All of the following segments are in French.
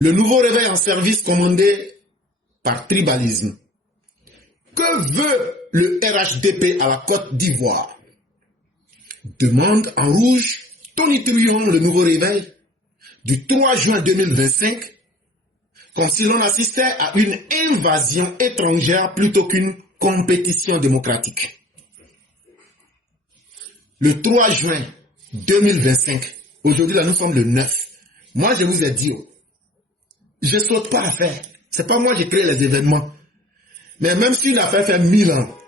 Le nouveau réveil en service commandé par tribalisme. Que veut le RHDP à la Côte d'Ivoire? Demande en rouge tonitruant le nouveau réveil du 3 juin 2025, comme si l'on assistait à une invasion étrangère plutôt qu'une compétition démocratique. Le 3 juin 2025, aujourd'hui là nous sommes le 9. Moi je vous ai dit, je ne saute pas l'affaire. C'est pas moi qui crée les événements. Mais même si l'affaire fait 1000 ans,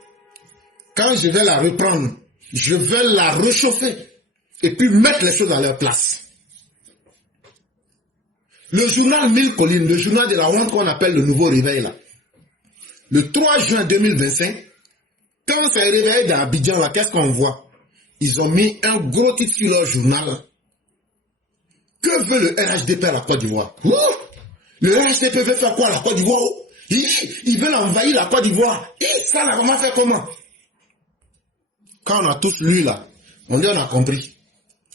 quand je vais la reprendre, je vais la réchauffer et puis mettre les choses à leur place. Le journal Mille Collines, le journal de la honte qu'on appelle le nouveau réveil là, le 3 juin 2025, quand ça est réveillé dans Abidjan là, qu'est-ce qu'on voit? Ils ont mis un gros titre sur leur journal. Que veut le RHDP à la Côte d'Ivoire? Le RHDP veut faire quoi à la Côte d'Ivoire? Ils veulent envahir la Côte d'Ivoire. Et ça là, on va faire comment? Quand on a tous lu là, on dit on a compris.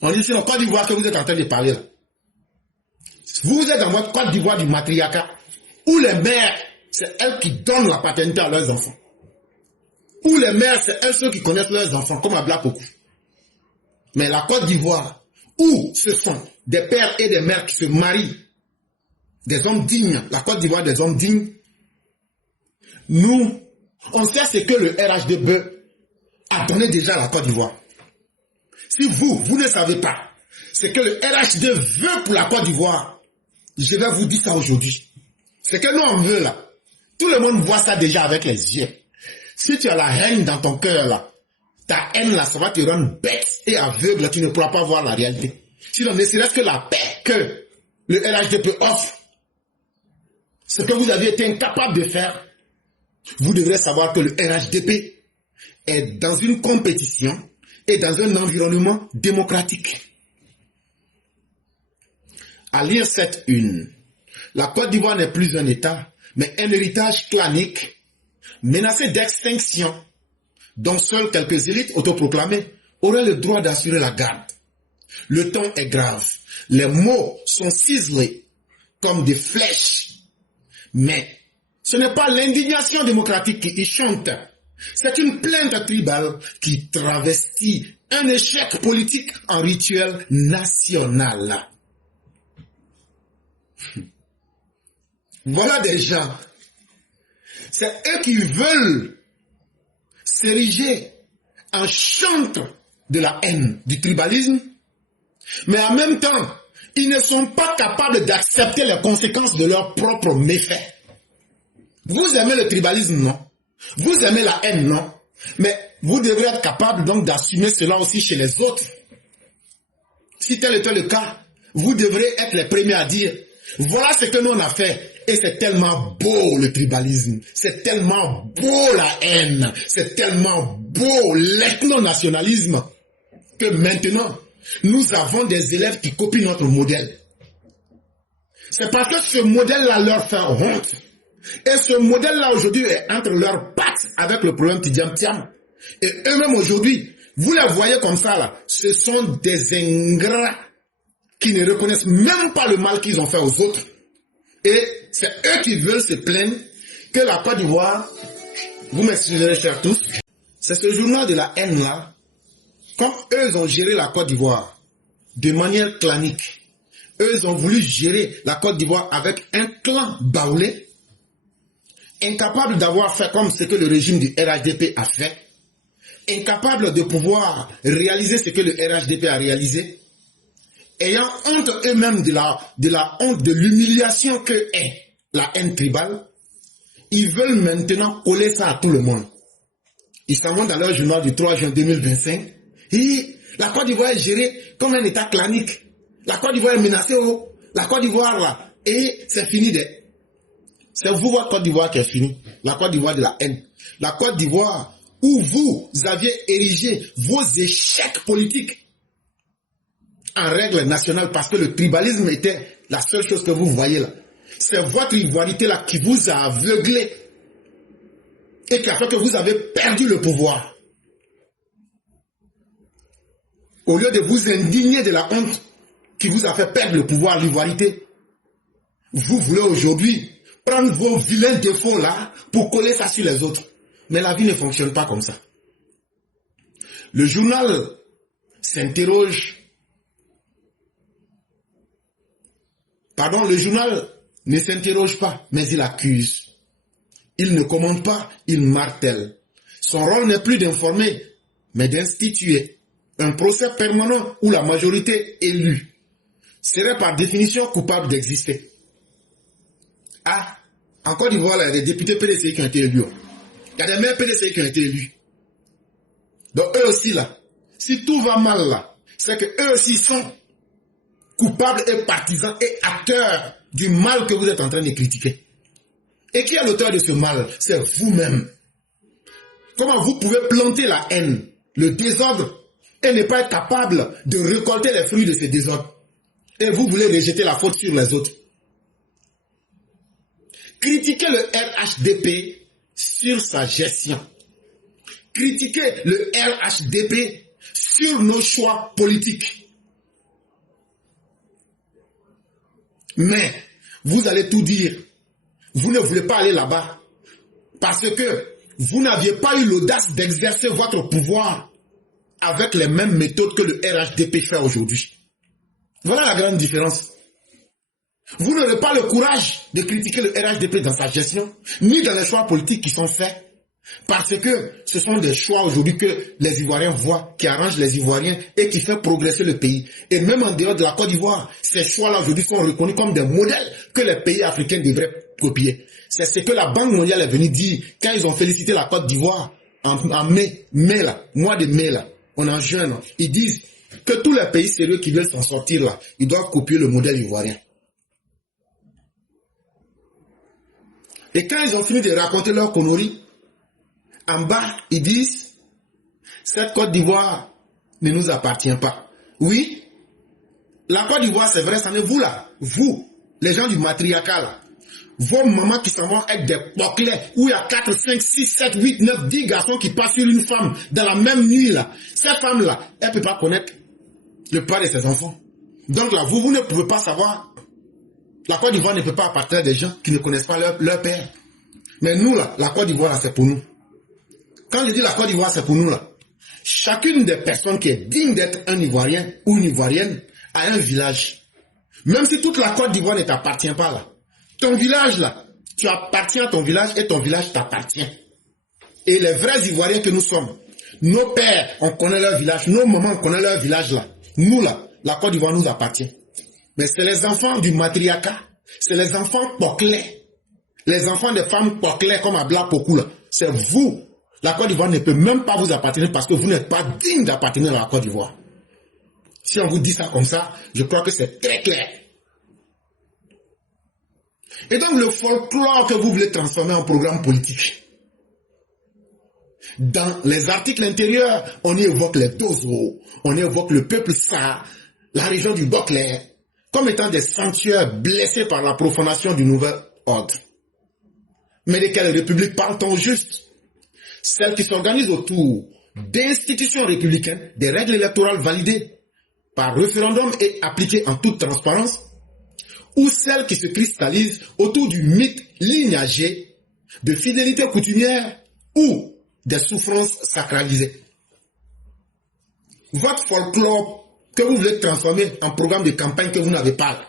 On dit c'est la Côte d'Ivoire que vous êtes en train de parler là. Vous êtes dans votre Côte d'Ivoire du matriarcat, où les mères, c'est elles qui donnent la paternité à leurs enfants. Où les mères, c'est elles ceux qui connaissent leurs enfants, comme à Blakoku. Mais la Côte d'Ivoire, où ce sont des pères et des mères qui se marient, des hommes dignes, la Côte d'Ivoire des hommes dignes, nous, on sait ce que le RHDP a donné déjà à la Côte d'Ivoire. Si vous ne savez pas ce que le RHD veut pour la Côte d'Ivoire, je vais vous dire ça aujourd'hui. Ce que nous on veut là, tout le monde voit ça déjà avec les yeux. Si tu as la haine dans ton cœur là, ta haine là, ça va te rendre bête et aveugle, tu ne pourras pas voir la réalité. Sinon, ne serait-ce que la paix que le RHDP offre, ce que vous avez été incapable de faire, vous devrez savoir que le RHDP est dans une compétition et dans un environnement démocratique. À lire cette une, la Côte d'Ivoire n'est plus un État, mais un héritage clanique, menacé d'extinction, dont seules quelques élites autoproclamées auraient le droit d'assurer la garde. Le temps est grave, les mots sont ciselés comme des flèches, mais ce n'est pas l'indignation démocratique qui y chante, c'est une plainte tribale qui travestit un échec politique en rituel national. Voilà des gens, c'est eux qui veulent s'ériger en chantre de la haine, du tribalisme, mais en même temps, ils ne sont pas capables d'accepter les conséquences de leurs propres méfaits. Vous aimez le tribalisme, non? Vous aimez la haine, non? Mais vous devrez être capable donc d'assumer cela aussi chez les autres. Si tel était le cas, vous devrez être les premiers à dire voilà ce que nous on a fait. Et c'est tellement beau le tribalisme, c'est tellement beau la haine, c'est tellement beau l'ethno-nationalisme que maintenant, nous avons des élèves qui copient notre modèle. C'est parce que ce modèle-là leur fait honte. Et ce modèle-là aujourd'hui est entre leurs pattes avec le problème Tidiam-Tiam. Et eux-mêmes aujourd'hui, vous les voyez comme ça là, ce sont des ingrats qui ne reconnaissent même pas le mal qu'ils ont fait aux autres. Et c'est eux qui veulent se plaindre que la Côte d'Ivoire, vous m'excuserez chers tous, c'est ce journal de la haine là, comme eux ont géré la Côte d'Ivoire de manière clanique, eux ont voulu gérer la Côte d'Ivoire avec un clan baoulé, incapable d'avoir fait comme ce que le régime du RHDP a fait, incapable de pouvoir réaliser ce que le RHDP a réalisé, ayant honte eux-mêmes de la honte, de l'humiliation que est la haine tribale, ils veulent maintenant coller ça à tout le monde. Ils s'en vont dans leur journal du 3 juin 2025 et la Côte d'Ivoire est gérée comme un État clanique. La Côte d'Ivoire est menacée, la Côte d'Ivoire là, et c'est fini de... C'est vous, votre Côte d'Ivoire qui est finie. La Côte d'Ivoire de la haine. La Côte d'Ivoire où vous aviez érigé vos échecs politiques en règle nationale parce que le tribalisme était la seule chose que vous voyez là. C'est votre ivoirité là qui vous a aveuglé et qui a fait que vous avez perdu le pouvoir. Au lieu de vous indigner de la honte qui vous a fait perdre le pouvoir, l'ivoirité, Vous voulez aujourd'hui prendre vos vilains défauts là pour coller ça sur les autres. Mais la vie ne fonctionne pas comme ça. Le journal s'interroge. Pardon, le journal ne s'interroge pas, mais il accuse. Il ne commente pas, il martèle. Son rôle n'est plus d'informer, mais d'instituer un procès permanent où la majorité élue serait par définition coupable d'exister. Ah, en Côte d'Ivoire, il y a des députés PDC qui ont été élus. Il y a des maires PDC qui ont été élus. Donc eux aussi là, si tout va mal là, c'est que eux aussi sont coupables et partisans et acteurs du mal que vous êtes en train de critiquer. Et qui est l'auteur de ce mal? C'est vous-même. Comment vous pouvez planter la haine, le désordre, et ne pas être capable de récolter les fruits de ces désordres? Et vous voulez rejeter la faute sur les autres. Critiquez le RHDP sur sa gestion. Critiquez le RHDP sur nos choix politiques. Mais vous allez tout dire. Vous ne voulez pas aller là-bas parce que vous n'aviez pas eu l'audace d'exercer votre pouvoir avec les mêmes méthodes que le RHDP fait aujourd'hui. Voilà la grande différence. Vous n'aurez pas le courage de critiquer le RHDP dans sa gestion, ni dans les choix politiques qui sont faits, parce que ce sont des choix aujourd'hui que les Ivoiriens voient, qui arrangent les Ivoiriens et qui fait progresser le pays. Et même en dehors de la Côte d'Ivoire, ces choix-là aujourd'hui sont reconnus comme des modèles que les pays africains devraient copier. C'est ce que la Banque mondiale est venue dire quand ils ont félicité la Côte d'Ivoire en mai là, mois de mai là, on est en juin là. Ils disent que tous les pays sérieux qui veulent s'en sortir là, ils doivent copier le modèle ivoirien. Et quand ils ont fini de raconter leur conneries, en bas, ils disent, cette Côte d'Ivoire ne nous appartient pas. Oui, la Côte d'Ivoire, c'est vrai, ça n'est vous là. Vous, les gens du matriarcat là. Vos mamans qui s'en vont être des poclets, où il y a 4, 5, 6, 7, 8, 9, 10 garçons qui passent sur une femme dans la même nuit là. Cette femme là, elle ne peut pas connaître le père de ses enfants. Donc là, vous ne pouvez pas savoir. La Côte d'Ivoire ne peut pas appartenir à des gens qui ne connaissent pas leur père. Mais nous là, la Côte d'Ivoire là, c'est pour nous. Quand je dis la Côte d'Ivoire, c'est pour nous là. Chacune des personnes qui est digne d'être un Ivoirien ou une Ivoirienne a un village. Même si toute la Côte d'Ivoire ne t'appartient pas là. Ton village là, tu appartiens à ton village et ton village t'appartient. Et les vrais Ivoiriens que nous sommes, nos pères, on connaît leur village, nos mamans, on connaît leur village là. Nous là, la Côte d'Ivoire nous appartient. Mais c'est les enfants du matriarcat, c'est les enfants poclais, les enfants des femmes poclais comme Abla Pokou là. C'est vous. La Côte d'Ivoire ne peut même pas vous appartenir parce que vous n'êtes pas digne d'appartenir à la Côte d'Ivoire. Si on vous dit ça comme ça, je crois que c'est très clair. Et donc le folklore que vous voulez transformer en programme politique. Dans les articles intérieurs, on y évoque les Dozo, on y évoque le peuple Sa, la région du Boclé, comme étant des sanctuaires blessés par la profanation du nouvel ordre. Mais de quelle république parle-t-on juste? Celle qui s'organise autour d'institutions républicaines, des règles électorales validées par référendum et appliquées en toute transparence, ou celle qui se cristallise autour du mythe lignagé de fidélité coutumière ou des souffrances sacralisées. Votre folklore que vous voulez transformer en programme de campagne que vous n'avez pas.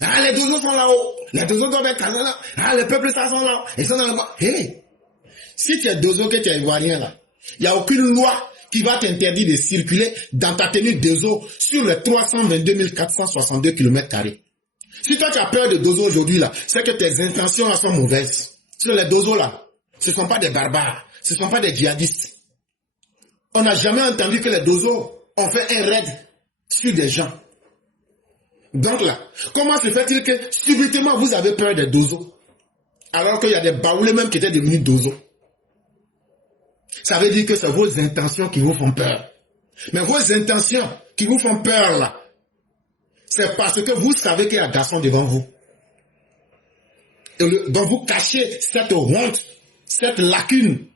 Ah, les deux autres sont là-haut, les deux autres sont là, ah, les peuples ça sont là, ils sont dans le bas. Hey, si tu es Dozo, que tu es Ivoirien là, il n'y a aucune loi qui va t'interdire de circuler dans ta tenue Dozo sur les 322 462 km². Si toi tu as peur de Dozo aujourd'hui là, c'est que tes intentions là sont mauvaises. Sur les Dozo là, ce ne sont pas des barbares, ce ne sont pas des djihadistes. On n'a jamais entendu que les Dozo ont fait un raid sur des gens. Donc là, comment se fait-il que subitement vous avez peur des Dozo alors qu'il y a des baoulés même qui étaient devenus Dozo? Ça veut dire que c'est vos intentions qui vous font peur. Mais vos intentions qui vous font peur là, c'est parce que vous savez qu'il y a un garçon devant vous. Donc vous cachez cette honte, cette lacune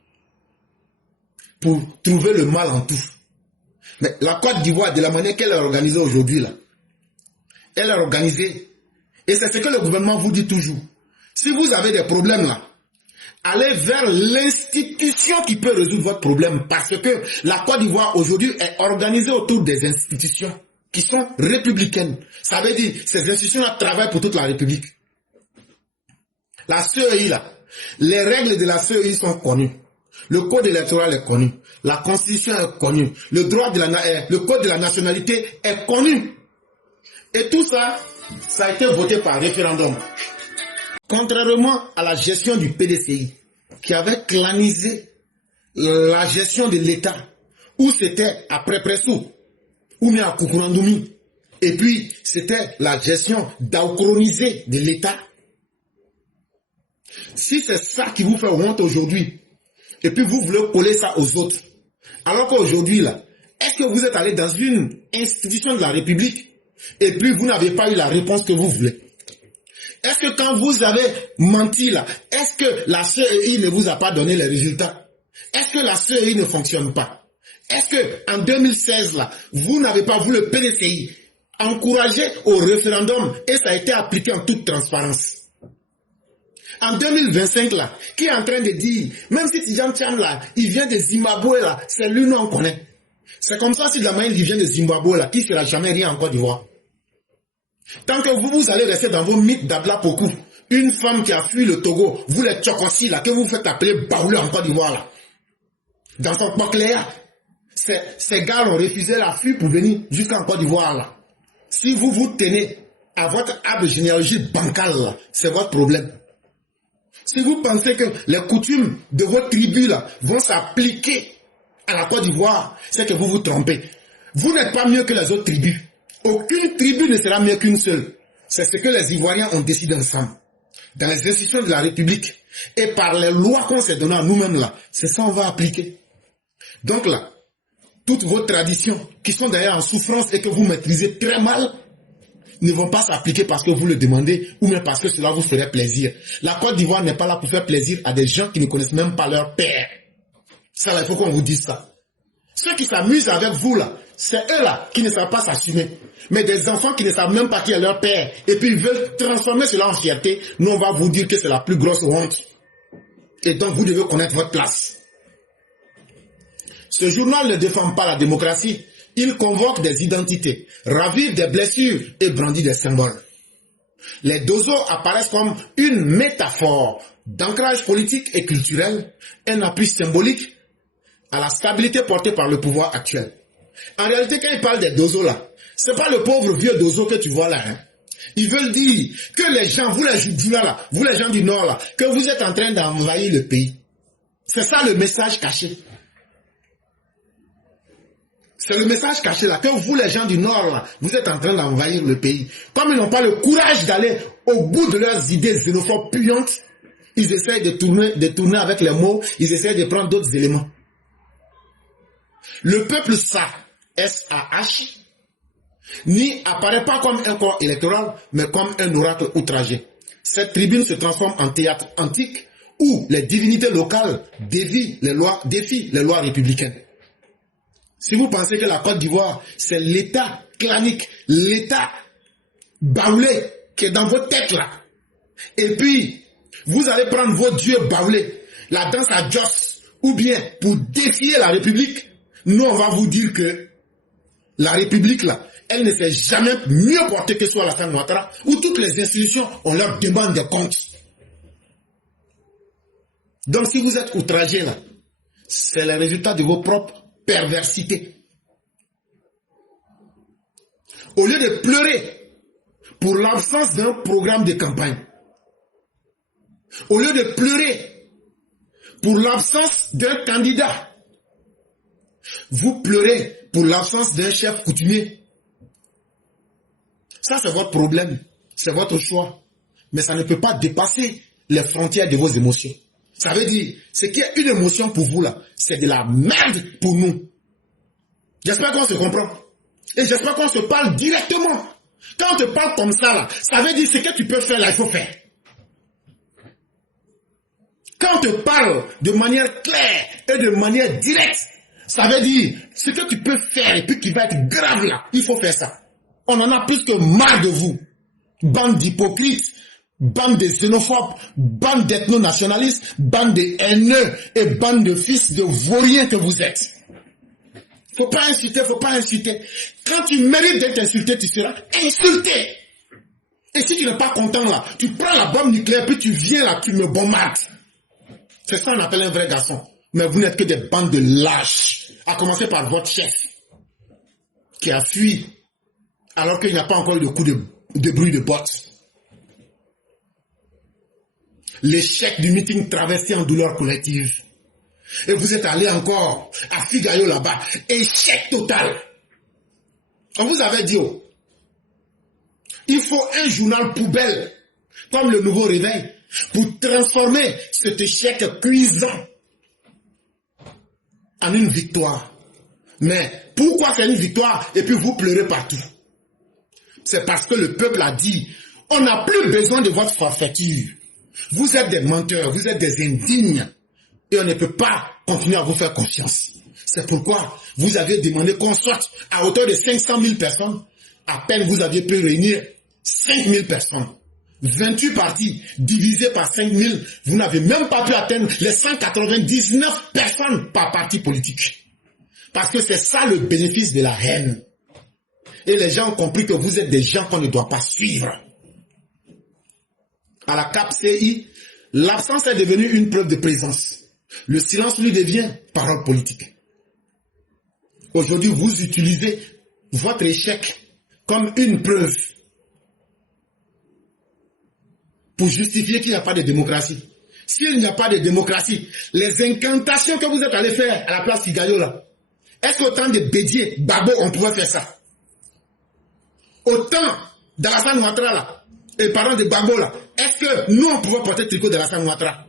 pour trouver le mal en tout. Mais la Côte d'Ivoire, de la manière qu'elle est organisée aujourd'hui là, elle est organisée Et c'est ce que le gouvernement vous dit toujours. Si vous avez des problèmes là, allez vers l'institution qui peut résoudre votre problème. Parce que la Côte d'Ivoire aujourd'hui est organisée autour des institutions qui sont républicaines. Ça veut dire que ces institutions-là travaillent pour toute la République. La CEI là, les règles de la CEI sont connues. Le code électoral est connu. La constitution est connue. Le code de la nationalité est connu. Et tout ça, ça a été voté par référendum. Contrairement à la gestion du PDCI, qui avait clanisé la gestion de l'État, où c'était après Pressou, ou bien à Kukurandoumi, et puis c'était la gestion daochronisée de l'État. Si c'est ça qui vous fait honte aujourd'hui, et puis vous voulez coller ça aux autres, alors qu'aujourd'hui, là, est-ce que vous êtes allé dans une institution de la République, et puis vous n'avez pas eu la réponse que vous voulez? Est-ce que quand vous avez menti là, est-ce que la CEI ne vous a pas donné les résultats? Est-ce que la CEI ne fonctionne pas? Est-ce que en 2016 là, vous n'avez pas vu le PDCI encouragé au référendum et ça a été appliqué en toute transparence? En 2025 là, qui est en train de dire, même si Tidjane Thiam là, il vient de Zimbabwe là, c'est lui nous on connaît. C'est comme ça si Dlamane il vient de Zimbabwe là, qui ne fera jamais rien en Côte d'Ivoire. Tant que vous allez rester dans vos mythes d'Abla Pokou, une femme qui a fui le Togo, vous les Tchokossi là, que vous faites appeler Baoulé en Côte d'Ivoire là, dans son Pocléa, ces gars ont refusé la fuite pour venir jusqu'en Côte d'Ivoire là. Si vous vous tenez à votre arbre de généalogie bancale là, c'est votre problème. Si vous pensez que les coutumes de votre tribu là vont s'appliquer à la Côte d'Ivoire, c'est que vous vous trompez. Vous n'êtes pas mieux que les autres tribus. Aucune tribu ne sera mieux qu'une seule. C'est ce que les Ivoiriens ont décidé ensemble. Dans les institutions de la République et par les lois qu'on s'est données à nous-mêmes là, c'est ça qu'on va appliquer. Donc là, toutes vos traditions qui sont d'ailleurs en souffrance et que vous maîtrisez très mal, ne vont pas s'appliquer parce que vous le demandez ou même parce que cela vous ferait plaisir. La Côte d'Ivoire n'est pas là pour faire plaisir à des gens qui ne connaissent même pas leur père. Ça, il faut qu'on vous dise ça. Ceux qui s'amusent avec vous là, c'est eux là qui ne savent pas s'assumer. Mais des enfants qui ne savent même pas qui est leur père et puis ils veulent transformer cela en fierté, nous on va vous dire que c'est la plus grosse honte. Et donc vous devez connaître votre place. Ce journal ne défend pas la démocratie. Il convoque des identités, ravive des blessures et brandit des symboles. Les dozos apparaissent comme une métaphore d'ancrage politique et culturel, un appui symbolique à la stabilité portée par le pouvoir actuel. En réalité, quand ils parlent des dozos là, c'est pas le pauvre vieux dozo que tu vois là. Hein. Ils veulent dire que les gens, vous les gens du Nord là, que vous êtes en train d'envahir le pays. C'est ça le message caché. C'est le message caché là, que vous les gens du Nord là, vous êtes en train d'envahir le pays. Comme ils n'ont pas le courage d'aller au bout de leurs idées xénophobes puantes, ils essayent de tourner avec les mots, ils essayent de prendre d'autres éléments. Le peuple S-A-H, n'y apparaît pas comme un corps électoral, mais comme un oracle outragé. Cette tribune se transforme en théâtre antique où les divinités locales défient les lois républicaines. Si vous pensez que la Côte d'Ivoire, c'est l'État clanique, l'État baoulé qui est dans vos têtes là, et puis vous allez prendre vos dieux baoulés, la danse à Joss, ou bien pour défier la République, nous on va vous dire que la République là, elle ne s'est jamais mieux portée que soit Alassane Ouattara, où toutes les institutions, on leur demande des comptes. Donc si vous êtes outragé là, c'est le résultat de vos propres perversité. Au lieu de pleurer pour l'absence d'un programme de campagne, au lieu de pleurer pour l'absence d'un candidat, vous pleurez pour l'absence d'un chef coutumier. Ça, c'est votre problème, c'est votre choix. Mais ça ne peut pas dépasser les frontières de vos émotions. Ça veut dire, ce qui est une émotion pour vous là, c'est de la merde pour nous. J'espère qu'on se comprend. Et j'espère qu'on se parle directement. Quand on te parle comme ça là, ça veut dire ce que tu peux faire là, il faut faire. Quand on te parle de manière claire et de manière directe, ça veut dire ce que tu peux faire et puis qui va être grave là, il faut faire ça. On en a plus que marre de vous. Bande d'hypocrites, bande de xénophobes, bande d'ethno-nationalistes, bande de haineux et bande de fils de vauriens que vous êtes. Faut pas insulter, faut pas insulter. Quand tu mérites d'être insulté, tu seras insulté. Et si tu n'es pas content là, tu prends la bombe nucléaire, puis tu viens là, tu me bombardes. C'est ça qu'on appelle un vrai garçon. Mais vous n'êtes que des bandes de lâches. À commencer par votre chef, qui a fui, alors qu'il n'y a pas encore eu de coup de bruit de botte. L'échec du meeting traversé en douleur collective. Et vous êtes allé encore à Figayo là-bas. Échec total. On vous avait dit, oh, il faut un journal poubelle, comme le Nouveau Réveil, pour transformer cet échec cuisant en une victoire. Mais pourquoi c'est une victoire et puis vous pleurez partout? C'est parce que le peuple a dit, on n'a plus besoin de votre forfaiture. Vous êtes des menteurs, vous êtes des indignes. Et on ne peut pas continuer à vous faire confiance. C'est pourquoi vous avez demandé qu'on sorte à hauteur de 500 000 personnes. À peine vous aviez pu réunir 5 000 personnes. 28 partis divisés par 5 000. Vous n'avez même pas pu atteindre les 199 personnes par parti politique. Parce que c'est ça le bénéfice de la haine. Et les gens ont compris que vous êtes des gens qu'on ne doit pas suivre. À la CAP-CI, l'absence est devenue une preuve de présence. Le silence lui devient parole politique. Aujourd'hui, vous utilisez votre échec comme une preuve pour justifier qu'il n'y a pas de démocratie. S'il n'y a pas de démocratie, les incantations que vous êtes allés faire à la place Figayo là, est-ce qu'autant de Bédier, Babo, on pouvait faire ça? Autant d'Alassane Ouattara là, et pardon de Babo là, est-ce que nous on pouvait porter le tricot d'Alassane Ouattara?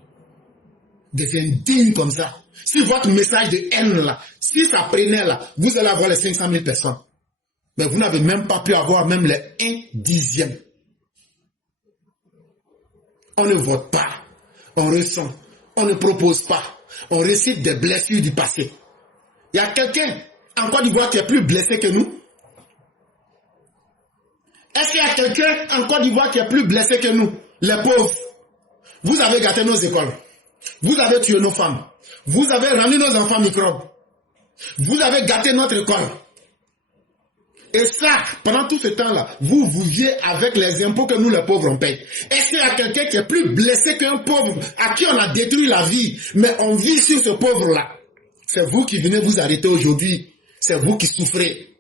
Des indignes comme ça. Si votre message de haine là, si ça prenait là, vous allez avoir les 500 000 personnes. Mais vous n'avez même pas pu avoir même les 1/10. On ne vote pas, on ressent, on ne propose pas, on récite des blessures du passé. Il y a quelqu'un en Côte d'Ivoire qui est plus blessé que nous? Est-ce qu'il y a quelqu'un en Côte d'Ivoire qui est plus blessé que nous? Les pauvres. Vous avez gâté nos écoles. Vous avez tué nos femmes. Vous avez rendu nos enfants microbes. Vous avez gâté notre école. Et ça, pendant tout ce temps-là, vous viviez avec les impôts que nous les pauvres on paye. Est-ce qu'il y a quelqu'un qui est plus blessé qu'un pauvre à qui on a détruit la vie, mais on vit sur ce pauvre-là? C'est vous qui venez vous arrêter aujourd'hui. C'est vous qui souffrez.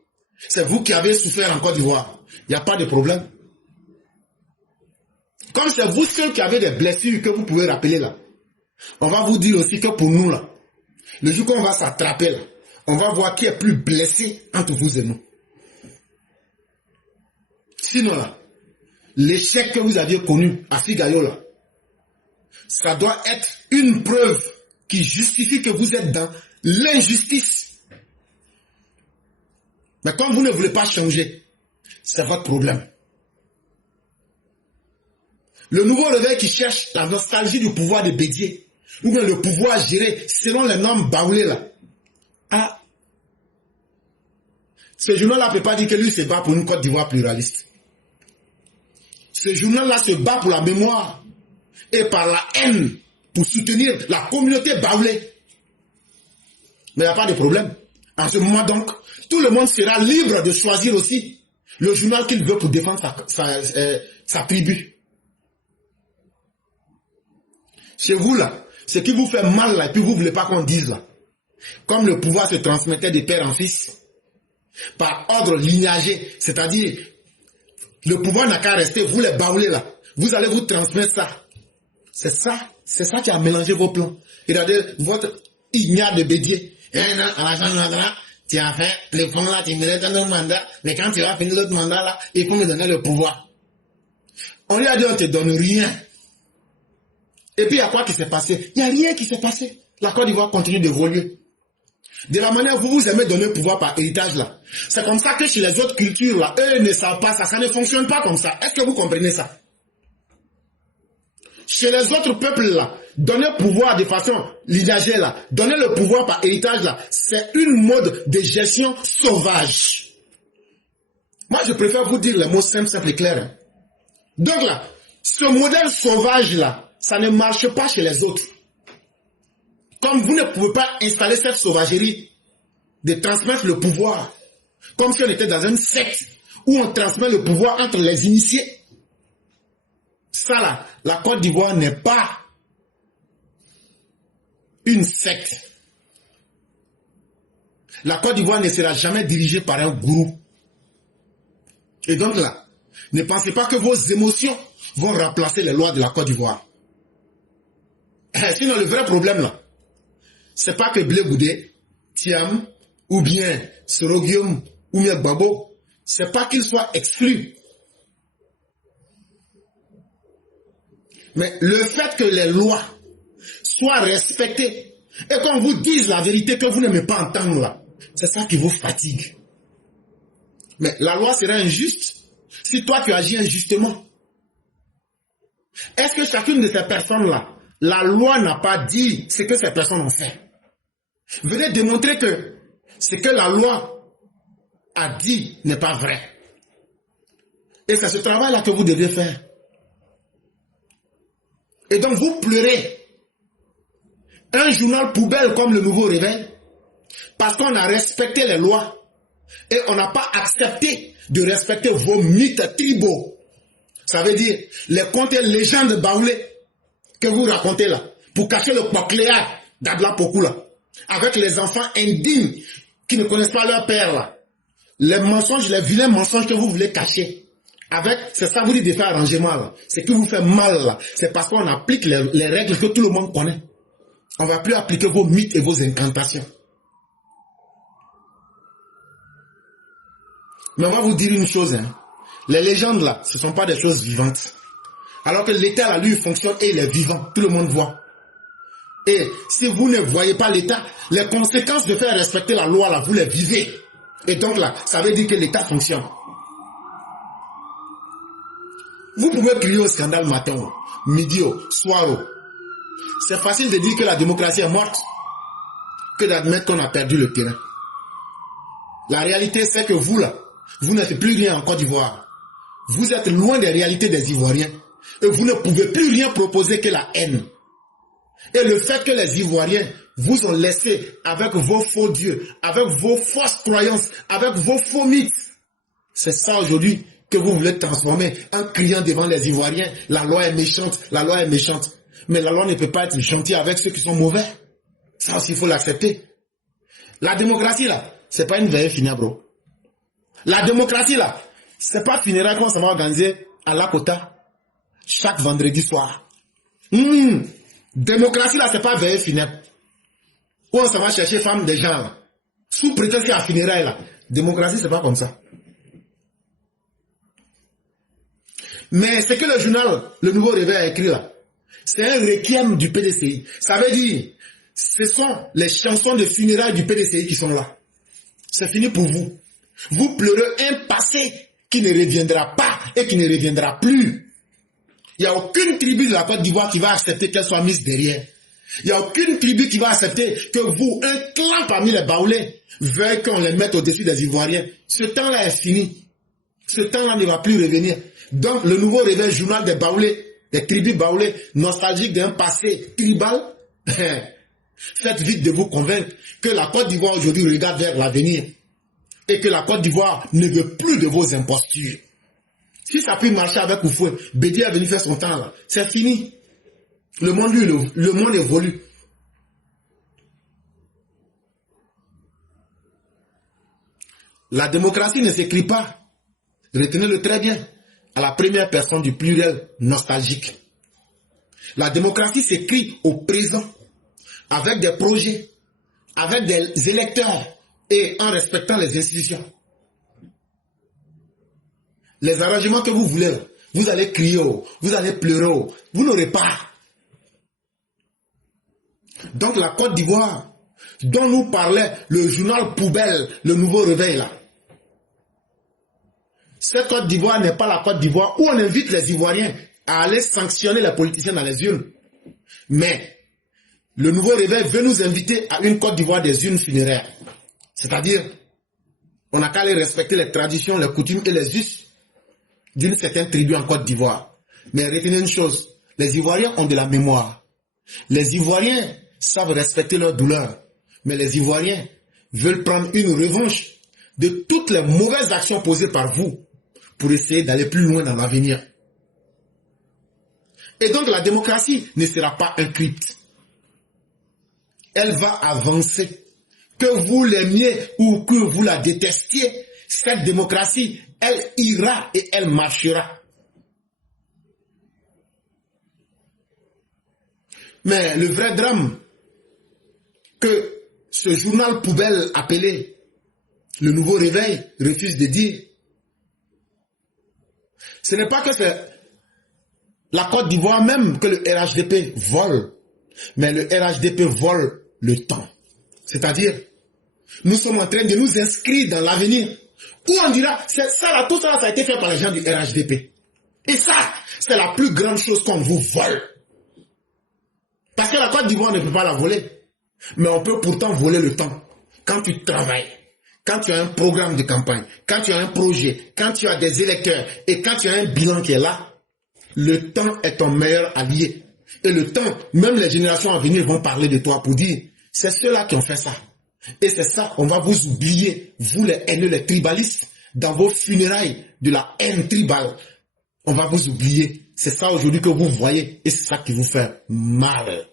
C'est vous qui avez souffert en Côte d'Ivoire. Il n'y a pas de problème. Comme c'est vous seuls qui avez des blessures que vous pouvez rappeler là, on va vous dire aussi que pour nous là, le jour qu'on va s'attraper là, on va voir qui est plus blessé entre vous et nous. Sinon là, l'échec que vous aviez connu à Figayo là, ça doit être une preuve qui justifie que vous êtes dans l'injustice. Mais comme vous ne voulez pas changer, c'est votre problème. Le Nouveau Réveil qui cherche la nostalgie du pouvoir de Bédier, ou bien le pouvoir géré selon les normes baoulées là. Ah, ce journal-là ne peut pas dire que lui se bat pour une Côte d'Ivoire pluraliste. Ce journal-là se bat pour la mémoire et par la haine pour soutenir la communauté baoulée. Mais il n'y a pas de problème. En ce moment donc, tout le monde sera libre de choisir aussi le journal qu'il veut pour défendre sa tribu. Chez vous là, ce qui vous fait mal là, et puis vous ne voulez pas qu'on dise là, comme le pouvoir se transmettait de père en fils, par ordre lignagé, c'est-à-dire, le pouvoir n'a qu'à rester, vous les baoulez là, vous allez vous transmettre ça. C'est ça qui a mélangé vos plans. Regardez votre ignare de Bédier. Tu as fait le fond là, tu mérites un mandat, mais quand tu vas finir l'autre mandat là, il faut me donner le pouvoir. On lui a dit on te donne rien. Et puis il y a quoi qui s'est passé? Il n'y a rien qui s'est passé. La Côte d'Ivoire continue d'évoluer. De la manière où vous aimez donner le pouvoir par héritage là. C'est comme ça que chez les autres cultures là, eux ne savent pas ça, ça ne fonctionne pas comme ça. Est-ce que vous comprenez ça? Chez les autres peuples là, donner le pouvoir de façon lignagée là, donner le pouvoir par héritage là, c'est une mode de gestion sauvage. Moi je préfère vous dire les mots simples et clairs. Donc là, ce modèle sauvage-là, ça ne marche pas chez les autres. Comme vous ne pouvez pas installer cette sauvagerie de transmettre le pouvoir, comme si on était dans une secte où on transmet le pouvoir entre les initiés. Ça là, la Côte d'Ivoire n'est pas une secte. La Côte d'Ivoire ne sera jamais dirigée par un gourou. Et donc là, ne pensez pas que vos émotions vont remplacer les lois de la Côte d'Ivoire. Sinon, le vrai problème là, c'est pas que Blé Goudé, Thiam, ou bien Sorogium, ou bien Gbagbo, c'est pas qu'ils soient exclus. Mais le fait que les lois soient respectées et qu'on vous dise la vérité que vous n'aimez pas entendre là, c'est ça qui vous fatigue. Mais la loi sera injuste si toi tu agis injustement. Est-ce que chacune de ces personnes-là, la loi n'a pas dit ce que ces personnes ont fait? Venez démontrer que ce que la loi a dit n'est pas vrai. Et c'est ce travail-là que vous devez faire. Et donc vous pleurez un journal poubelle comme le Nouveau Réveil parce qu'on a respecté les lois et on n'a pas accepté de respecter vos mythes tribaux. Ça veut dire les contes et légendes baoulées que vous racontez là pour cacher le cochléa d'Adla Pokou là avec les enfants indignes qui ne connaissent pas leur père là. Les mensonges, les vilains mensonges que vous voulez cacher. Avec, c'est ça vous dit de faire arrangement là. C'est que vous faites mal là. C'est parce qu'on applique les règles que tout le monde connaît. On ne va plus appliquer vos mythes et vos incantations. Mais on va vous dire une chose. Hein. Les légendes là, ce ne sont pas des choses vivantes. Alors que l'État là, lui, fonctionne et il est vivant. Tout le monde voit. Et si vous ne voyez pas l'État, les conséquences de faire respecter la loi là, vous les vivez. Et donc là, ça veut dire que l'État fonctionne. Vous pouvez crier au scandale matin, midi, soir. C'est facile de dire que la démocratie est morte que d'admettre qu'on a perdu le terrain. La réalité, c'est que vous, là, vous n'êtes plus rien en Côte d'Ivoire. Vous êtes loin des réalités des Ivoiriens. Et vous ne pouvez plus rien proposer que la haine. Et le fait que les Ivoiriens vous ont laissé avec vos faux dieux, avec vos fausses croyances, avec vos faux mythes, c'est ça aujourd'hui que vous voulez transformer en criant devant les Ivoiriens, la loi est méchante, la loi est méchante. Mais la loi ne peut pas être gentille avec ceux qui sont mauvais. Ça aussi, il faut l'accepter. La démocratie, là, c'est pas une veillée finale, bro. La démocratie, là, c'est pas funérailles qu'on va organiser à Lakota chaque vendredi soir. Démocratie, là, c'est pas veillée finale. Où on va chercher femmes des gens, là, sous prétexte qu'il y a funérailles, là. Démocratie, c'est pas comme ça. Mais ce que le journal, le Nouveau Réveil a écrit là, c'est un requiem du PDCI. Ça veut dire, ce sont les chansons de funérailles du PDCI qui sont là. C'est fini pour vous. Vous pleurez un passé qui ne reviendra pas et qui ne reviendra plus. Il n'y a aucune tribu de la Côte d'Ivoire qui va accepter qu'elle soit mise derrière. Il n'y a aucune tribu qui va accepter que vous, un clan parmi les baoulés, veuille qu'on les mette au-dessus des Ivoiriens. Ce temps-là est fini. Ce temps-là ne va plus revenir. Donc, le Nouveau Réveil, journal des baoulés, des tribus baoulées, nostalgiques d'un passé tribal, faites vite de vous convaincre que la Côte d'Ivoire aujourd'hui regarde vers l'avenir et que la Côte d'Ivoire ne veut plus de vos impostures. Si ça peut marcher avec Oufoué, Bédi est venu faire son temps là, c'est fini. Le monde, lui, le monde évolue. La démocratie ne s'écrit pas, retenez-le très bien, à la première personne du pluriel nostalgique. La démocratie s'écrit au présent, avec des projets, avec des électeurs et en respectant les institutions. Les arrangements que vous voulez, vous allez crier, vous allez pleurer, vous n'aurez pas. Donc la Côte d'Ivoire, dont nous parlait le journal poubelle, le Nouveau Réveil là, cette Côte d'Ivoire n'est pas la Côte d'Ivoire où on invite les Ivoiriens à aller sanctionner les politiciens dans les urnes. Mais le Nouveau Réveil veut nous inviter à une Côte d'Ivoire des urnes funéraires. C'est-à-dire, on n'a qu'à aller respecter les traditions, les coutumes et les us. d'une certaine tribu en Côte d'Ivoire. Mais retenez une chose, les Ivoiriens ont de la mémoire. Les Ivoiriens savent respecter leur douleur. Mais les Ivoiriens veulent prendre une revanche de toutes les mauvaises actions posées par vous pour essayer d'aller plus loin dans l'avenir. Et donc la démocratie ne sera pas un crypte. Elle va avancer. Que vous l'aimiez ou que vous la détestiez, cette démocratie, elle ira et elle marchera. Mais le vrai drame que ce journal poubelle appelé Le Nouveau Réveil refuse de dire, ce n'est pas que c'est la Côte d'Ivoire même que le RHDP vole, mais le RHDP vole le temps. C'est-à-dire, nous sommes en train de nous inscrire dans l'avenir. Où on dira, c'est ça là, tout ça, ça a été fait par les gens du RHDP. Et ça, c'est la plus grande chose qu'on vous vole. Parce que la Côte d'Ivoire ne peut pas la voler. Mais on peut pourtant voler le temps. Quand tu travailles, quand tu as un programme de campagne, quand tu as un projet, quand tu as des électeurs et quand tu as un bilan qui est là, le temps est ton meilleur allié. Et le temps, même les générations à venir vont parler de toi pour dire, c'est ceux-là qui ont fait ça. Et c'est ça, on va vous oublier, vous les haineux, les tribalistes, dans vos funérailles de la haine tribale. On va vous oublier. C'est ça aujourd'hui que vous voyez et c'est ça qui vous fait mal.